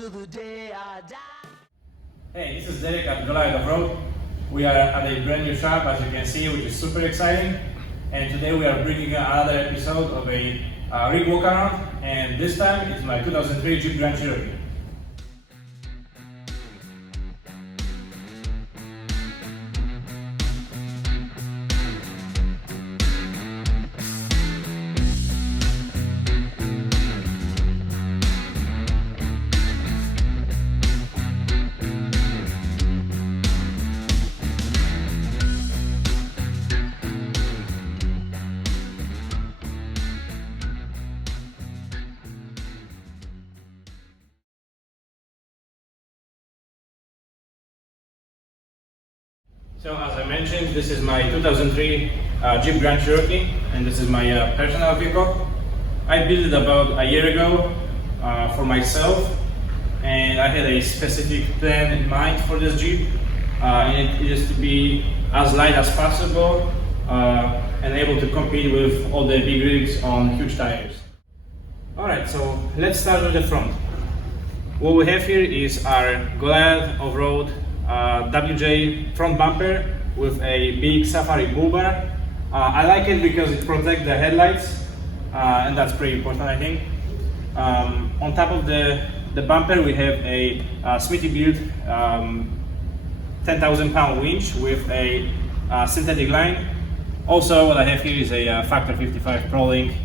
till the day I die. Hey, this is Darek at Walkaround Road. We are at a brand new shop, as you can see, which is super exciting. And today we are bringing another episode of a rig walkaround, and this time it's my 2003 Jeep Grand Cherokee. So as I mentioned, this is my 2003 Jeep Grand Cherokee, and this is my personal vehicle. I built it about a year ago for myself, and I had a specific plan in mind for this Jeep, and it is to be as light as possible and able to compete with all the big rigs on huge tires. Alright, so let's start with the front. What we have here is our Goliath off-road WJ front bumper with a big safari bull bar. I like it because it protects the headlights, and that's pretty important, I think. On top of the bumper we have a Smithy built 10,000 pound winch with a synthetic line. Also what I have here is a Factor 55 Pro Link,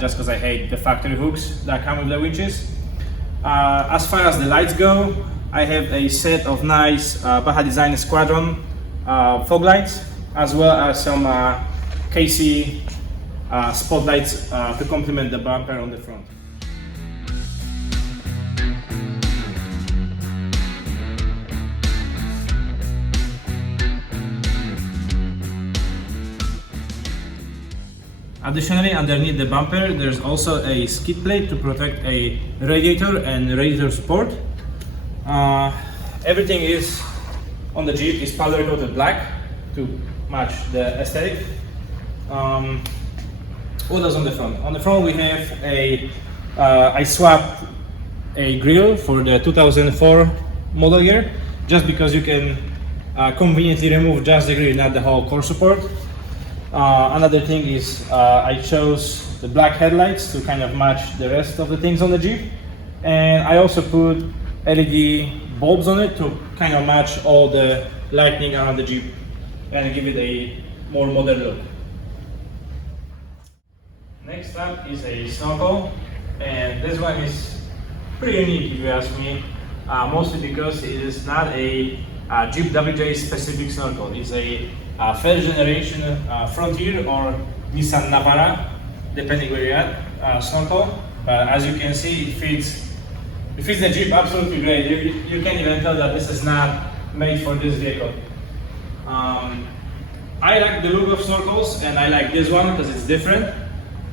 just because I hate the factory hooks that come with the winches. As far as the lights go, I have a set of nice Baja Design Squadron fog lights, as well as some KC spotlights to complement the bumper on the front. Additionally, underneath the bumper, there's also a skid plate to protect a radiator and radiator support. Everything is on the Jeep is powder coated black to match the aesthetic. What else on the front? On the front we have I swapped a grille for the 2004 model year, just because you can conveniently remove just the grille, not the whole core support. Another thing is I chose the black headlights to kind of match the rest of the things on the Jeep, and I also put LED bulbs on it to kind of match all the lighting around the Jeep and give it a more modern look. Next up is a snorkel, and this one is pretty unique if you ask me, mostly because it is not a Jeep WJ specific snorkel. It's a first generation Frontier or Nissan Navara, depending where you're at, snorkel. As you can see, it fits the Jeep absolutely great. You can't even tell that this is not made for this vehicle. I like the look of snorkels, and I like this one because it's different.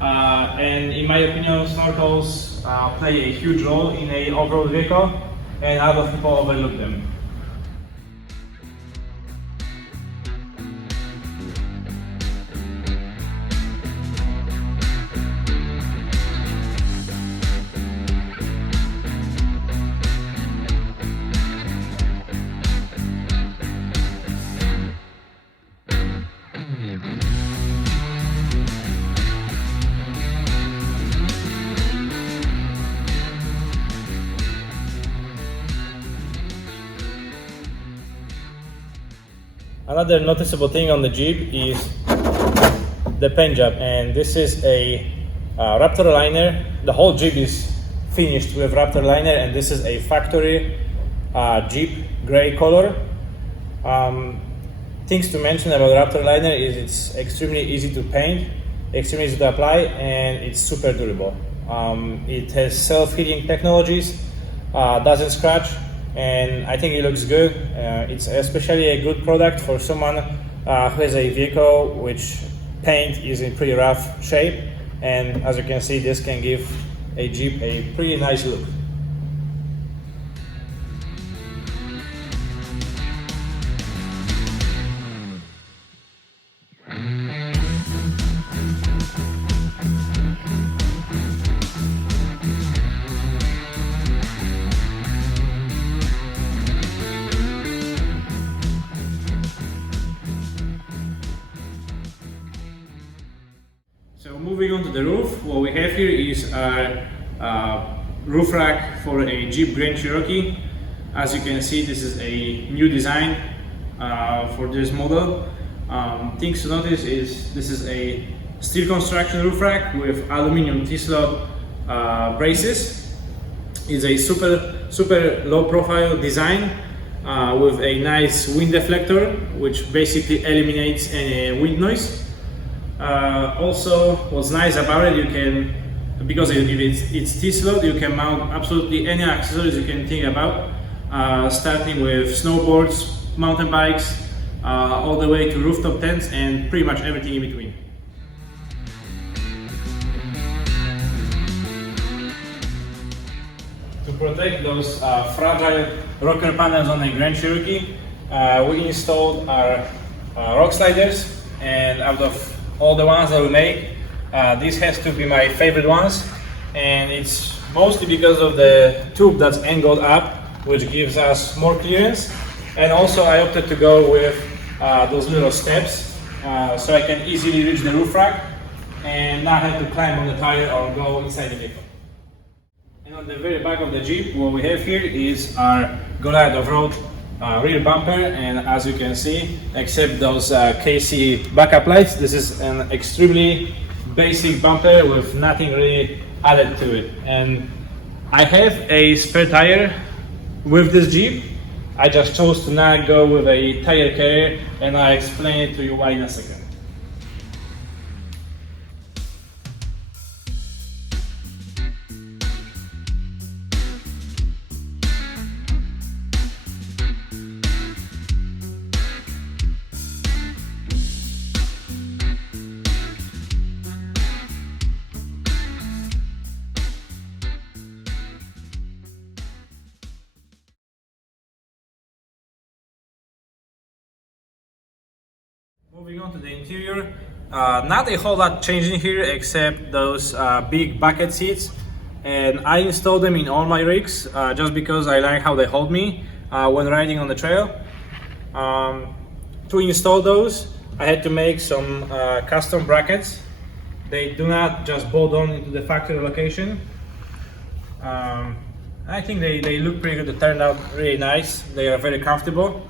And in my opinion, snorkels play a huge role in an off-road vehicle, and a lot of people overlook them. Another noticeable thing on the Jeep is the paint job, and this is a Raptor liner. The whole Jeep is finished with Raptor liner, and this is a factory Jeep gray color. Things to mention about Raptor liner is it's extremely easy to paint, extremely easy to apply, and it's super durable. It has self-heating technologies, doesn't scratch, and I think it looks good. It's especially a good product for someone who has a vehicle which paint is in pretty rough shape, and as you can see, this can give a Jeep a pretty nice look. Moving on to the roof, what we have here is our roof rack for a Jeep Grand Cherokee. As you can see, this is a new design for this model. Things to notice is this is a steel construction roof rack with aluminum T-slot braces. It's a super low profile design with a nice wind deflector, which basically eliminates any wind noise. Also, what's nice about it, you can, because it's T-slot, you can mount absolutely any accessories you can think about, starting with snowboards, mountain bikes, all the way to rooftop tents and pretty much everything in between. To protect those fragile rocker panels on a Grand Cherokee, we installed our rock sliders, and out of all the ones that we make, this has to be my favorite ones, and it's mostly because of the tube that's angled up, which gives us more clearance. And also I opted to go with those little steps so I can easily reach the roof rack and not have to climb on the tire or go inside the vehicle. And on the very back of the Jeep, what we have here is our Goliath off-road rear bumper, and as you can see, except those KC backup lights, this is an extremely basic bumper with nothing really added to it. And I have a spare tire with this Jeep. I just chose to not go with a tire carrier, and I'll explain it to you why in a second. Moving on to the interior, not a whole lot changing here except those big bucket seats, and I installed them in all my rigs just because I like how they hold me when riding on the trail. To install those, I had to make some custom brackets. They do not just bolt on into the factory location. I think they look pretty good. They turned out really nice. They are very comfortable.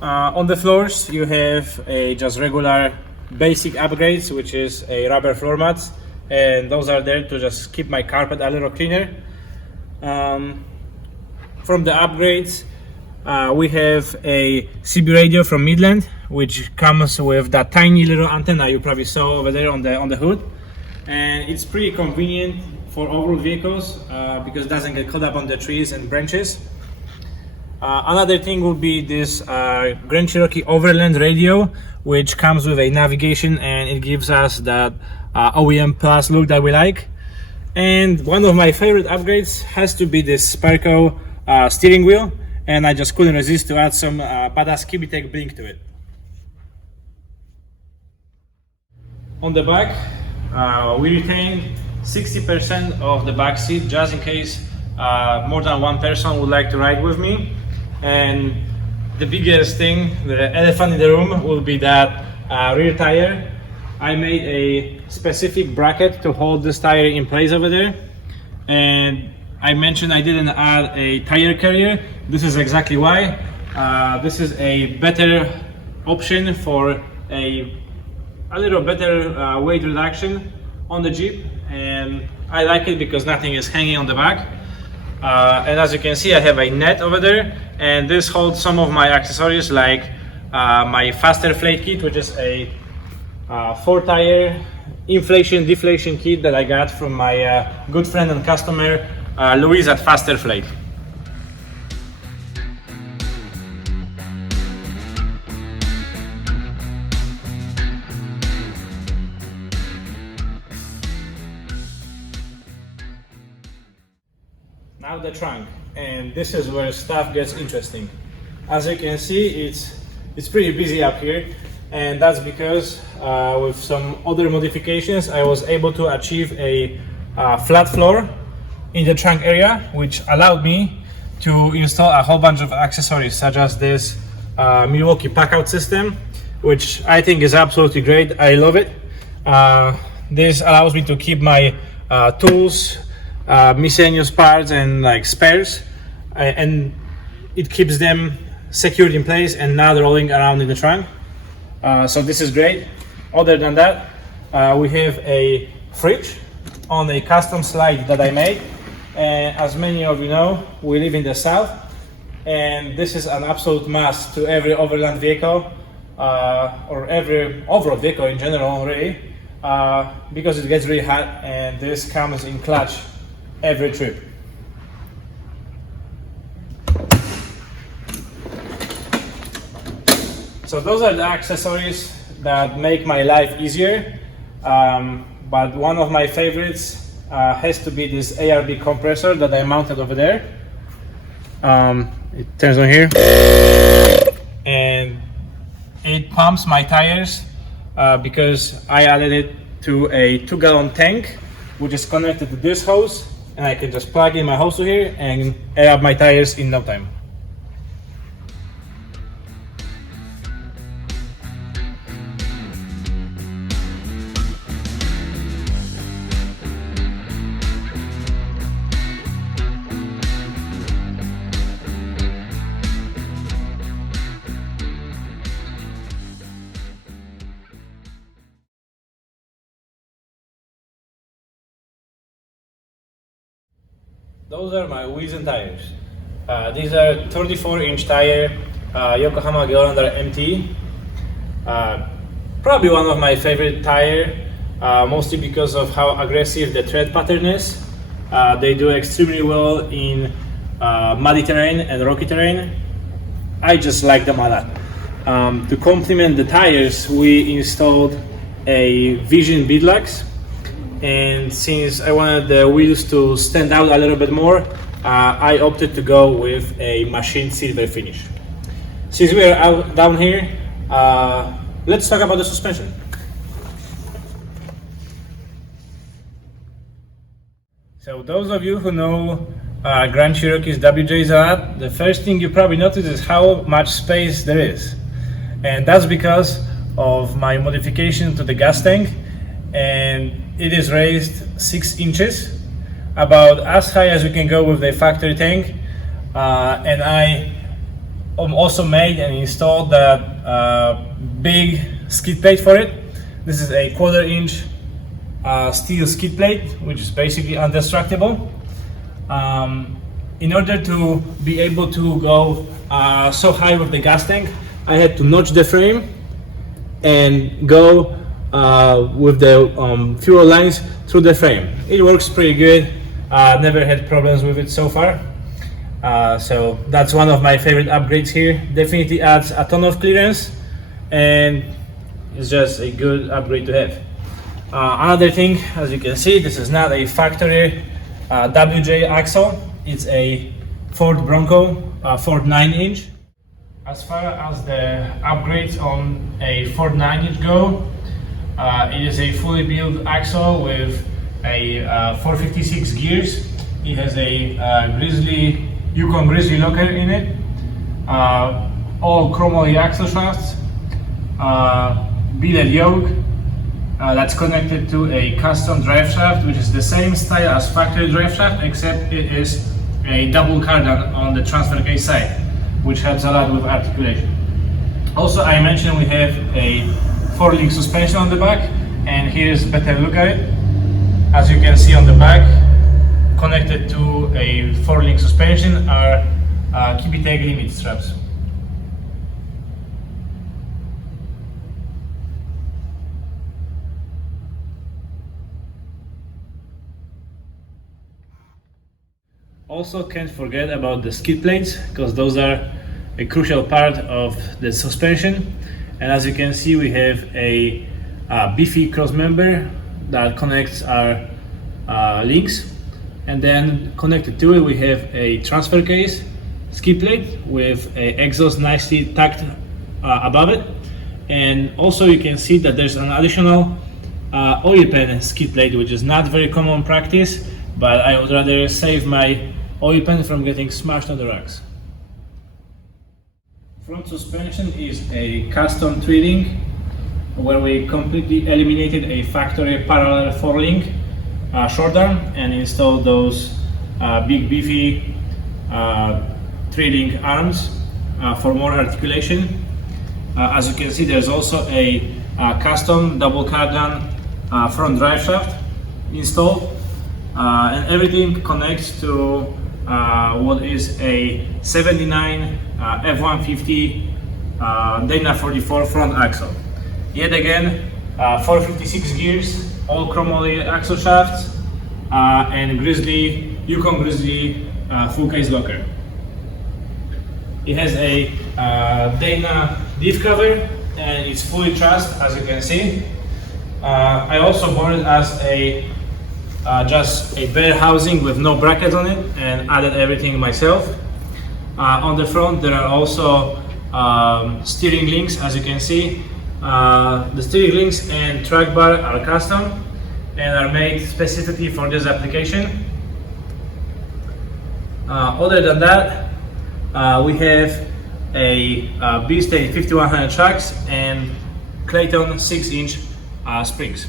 On the floors, you have a just regular basic upgrades, which is a rubber floor mats, and those are there to just keep my carpet a little cleaner. From the upgrades, we have a CB radio from Midland, which comes with that tiny little antenna you probably saw over there on the hood, and it's pretty convenient for off-road vehicles because it doesn't get caught up on the trees and branches. Another thing will be this Grand Cherokee Overland radio, which comes with a navigation, and it gives us that OEM Plus look that we like. And one of my favorite upgrades has to be this Sparco steering wheel, and I just couldn't resist to add some badass Kibitech blink to it. On the back, we retained 60% of the back seat just in case more than one person would like to ride with me. And the biggest thing, the elephant in the room, will be that rear tire. I made a specific bracket to hold this tire in place over there, and I mentioned I didn't add a tire carrier. This is exactly why. This is a better option for a little better weight reduction on the Jeep, and I like it because nothing is hanging on the back. And as you can see, I have a net over there, and this holds some of my accessories like my faster flake kit, which is a 4-tire inflation deflation kit that I got from my good friend and customer Louise at Faster Flake. Now the trunk, and this is where stuff gets interesting. As you can see, it's pretty busy up here, and that's because with some other modifications I was able to achieve a flat floor in the trunk area, which allowed me to install a whole bunch of accessories such as this Milwaukee pack-out system, which I think is absolutely great. I love it. This allows me to keep my tools, miscellaneous parts, and like spares, and it keeps them secured in place and not rolling around in the trunk. So this is great. Other than that, we have a fridge on a custom slide that I made. And as many of you know, we live in the south, and this is an absolute must to every overland vehicle, or every off-road vehicle in general, really, because it gets really hot, and this comes in clutch every trip. So those are the accessories that make my life easier, but one of my favorites has to be this ARB compressor that I mounted over there. It turns on here, and it pumps my tires because I added it to a 2-gallon tank, which is connected to this hose, and I can just plug in my hose to here and air up my tires in no time. Those are my wheels and tires. These are 34-inch tire Yokohama Geolander MT. Probably one of my favorite tire, mostly because of how aggressive the tread pattern is. They do extremely well in muddy terrain and rocky terrain. I just like them a lot. To complement the tires, we installed a Vision beadlocks. And since I wanted the wheels to stand out a little bit more, I opted to go with a machined silver finish. Since we are out down here, let's talk about the suspension. So those of you who know Grand Cherokee's WJs a lot, the first thing you probably notice is how much space there is. And that's because of my modification to the gas tank, and it is raised 6 inches, about as high as we can go with the factory tank. And I also made and installed that big skid plate for it. This is a 1/4 inch steel skid plate, which is basically indestructible. In order to be able to go so high with the gas tank, I had to notch the frame and go with the fuel lines through the frame. It works pretty good. Never had problems with it so far. So that's one of my favorite upgrades here. Definitely adds a ton of clearance, and it's just a good upgrade to have. Another thing, as you can see, this is not a factory WJ axle. It's a Ford Bronco, Ford 9-inch. As far as the upgrades on a Ford 9-inch go, it is a fully built axle with a 456 gears. It has a Yukon Grizzly locker in it, all chromoly axle shafts, billet yoke that's connected to a custom drive shaft, which is the same style as factory drive shaft, except it is a double cardan on the transfer case side, which helps a lot with articulation. Also, I mentioned we have a 4-link suspension on the back, and here's a better look at it. As you can see on the back, connected to a 4-link suspension are Kibiteg limit straps. Also, can't forget about the skid plates, because those are a crucial part of the suspension. And as you can see, we have a beefy cross member that connects our links, and then connected to it we have a transfer case skid plate with an exhaust nicely tucked above it. And also you can see that there's an additional oil pan skid plate, which is not very common practice, but I would rather save my oil pan from getting smashed on the rocks. Front suspension is a custom 3-link where we completely eliminated a factory parallel 4-link short arm and installed those big beefy 3-link arms for more articulation. As you can see, there's also a custom double cardan front drive shaft installed, and everything connects to what is a 79 F-150 Dana 44 front axle. Yet again, 456 gears, all chromoly axle shafts, and Yukon Grizzly full case locker. It has a Dana diff cover and it's fully trussed, as you can see. I also bought it as just a bare housing with no brackets on it and added everything myself. On the front there are also steering links, as you can see. The steering links and track bar are custom and are made specifically for this application. Other than that, we have a B-State 5100 shocks and Clayton 6-inch springs.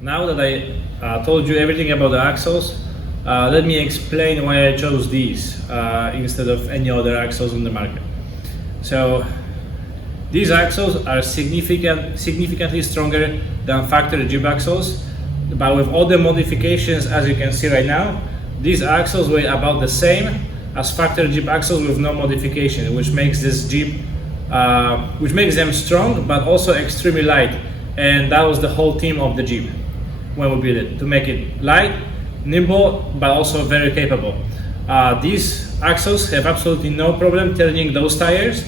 Now that I told you everything about the axles, let me explain why I chose these instead of any other axles on the market. So these axles are significantly stronger than factory Jeep axles, but with all the modifications, as you can see right now, these axles weigh about the same as factory Jeep axles with no modification, which makes this Jeep, which makes them strong but also extremely light. And that was the whole theme of the Jeep when we built it, to make it light, nimble, but also very capable. These axles have absolutely no problem turning those tires,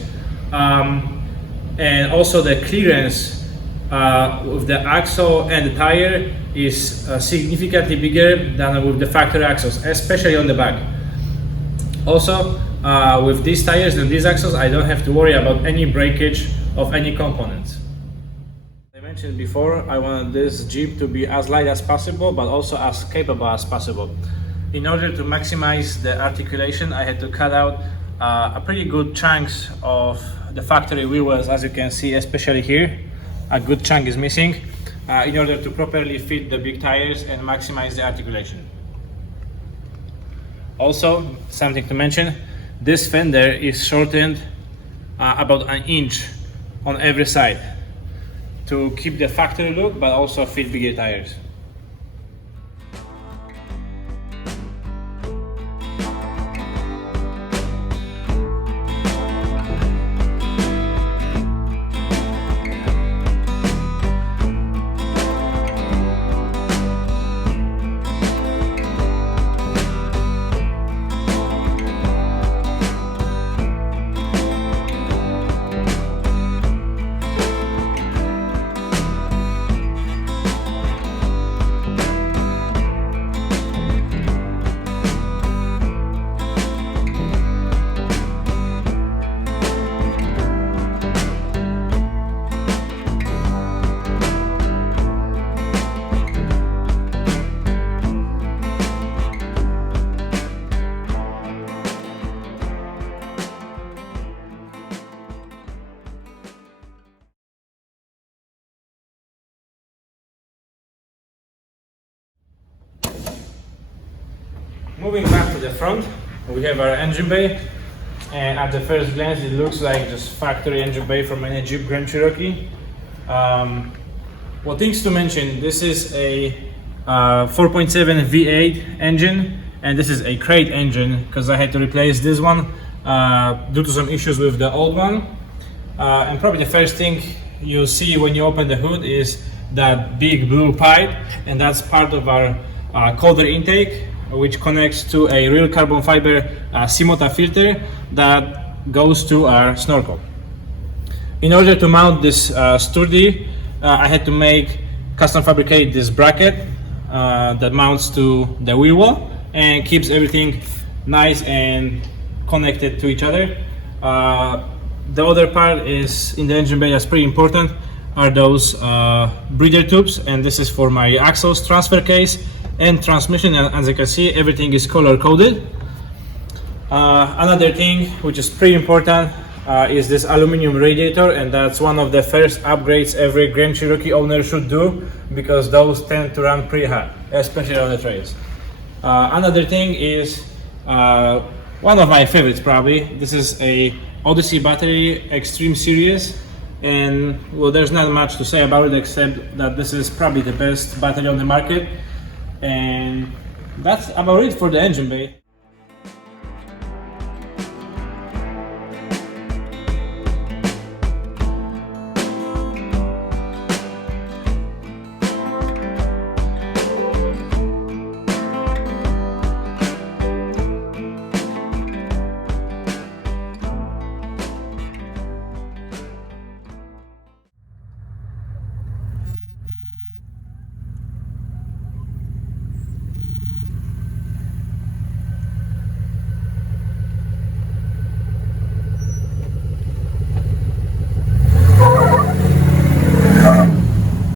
and also the clearance with the axle and the tire is significantly bigger than with the factory axles, especially on the back. Also, with these tires and these axles, I don't have to worry about any breakage of any components. As I mentioned before, I wanted this Jeep to be as light as possible, but also as capable as possible. In order to maximize the articulation, I had to cut out a pretty good chunks of the factory wheel wells, as you can see, especially here. A good chunk is missing in order to properly fit the big tires and maximize the articulation. Also, something to mention, this fender is shortened about an inch on every side to keep the factory look but also fit bigger tires. Moving back to the front, we have our engine bay, and at the first glance it looks like just factory engine bay from any Jeep Grand Cherokee. Well, things to mention, this is a 4.7 V8 engine, and this is a crate engine because I had to replace this one due to some issues with the old one. And probably the first thing you see when you open the hood is that big blue pipe, and that's part of our cold air intake, which connects to a real carbon fiber CMOTA filter that goes to our snorkel. In order to mount this sturdy, I had to custom fabricate this bracket that mounts to the wheel well and keeps everything nice and connected to each other. The other part is in the engine bay that's pretty important are those breather tubes, and this is for my axles, transfer case and transmission, and as you can see everything is color coded. Another thing which is pretty important is this aluminum radiator, and that's one of the first upgrades every Grand Cherokee owner should do, because those tend to run pretty hot, especially on the trails. Another thing is one of my favorites probably. This is a Odyssey battery Extreme Series, and well, there's not much to say about it except that this is probably the best battery on the market, and that's about it for the engine bay.